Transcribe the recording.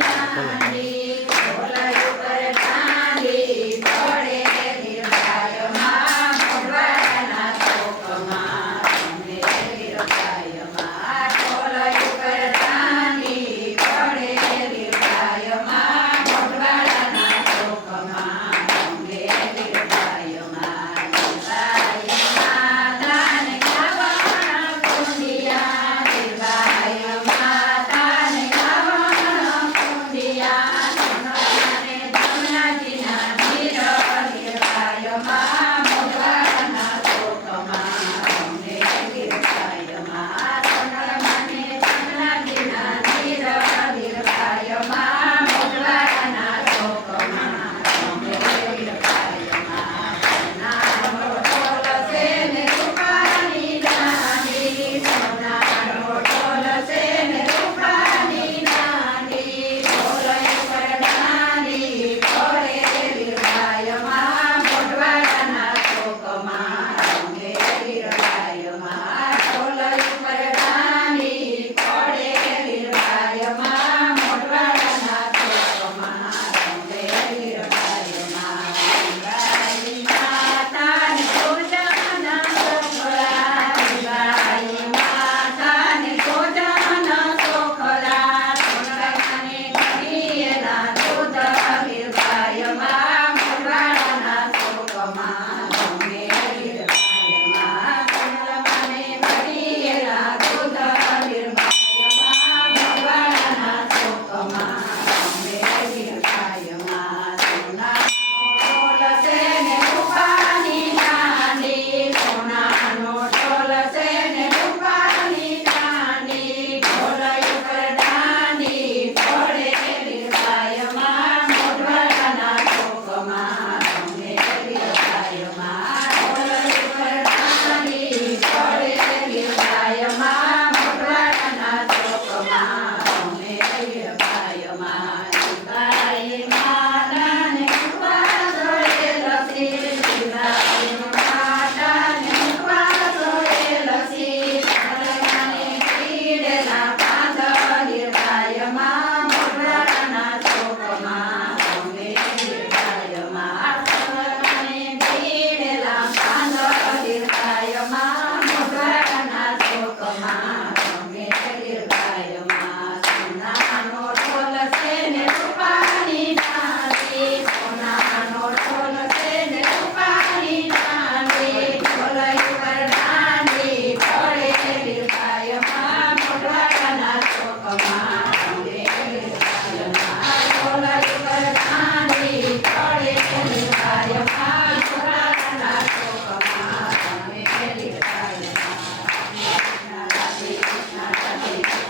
拜拜。